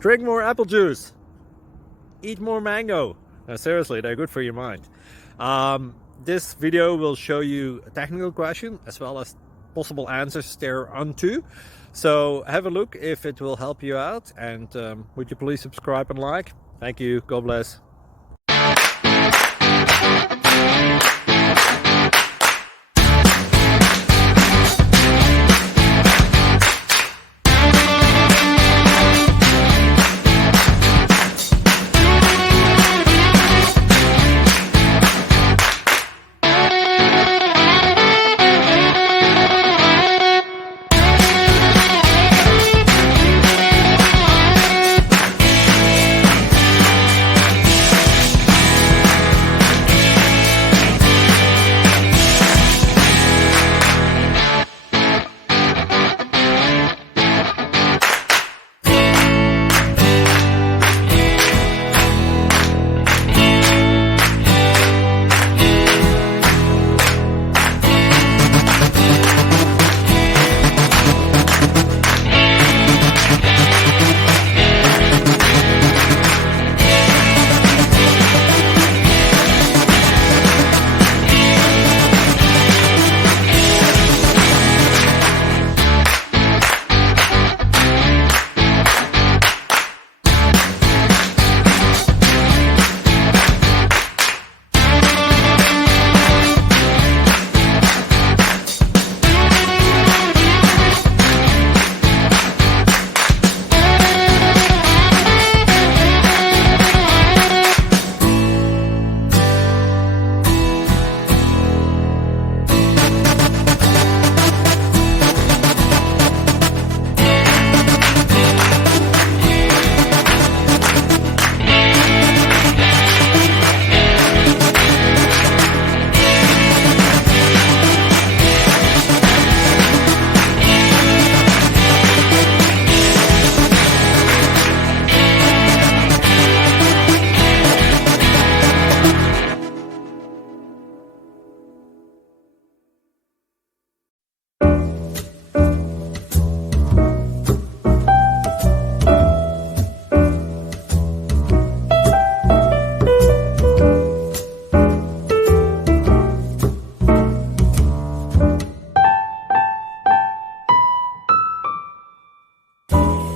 Drink more apple juice. Eat more mango. No, seriously, they're good for your mind. This video will show you a technical question as well as possible answers thereunto. So have a look if it will help you out, and would you please subscribe and like? Thank you. God bless.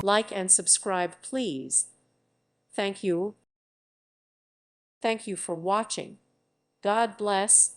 Like and subscribe, please. Thank you. Thank you for watching. God bless.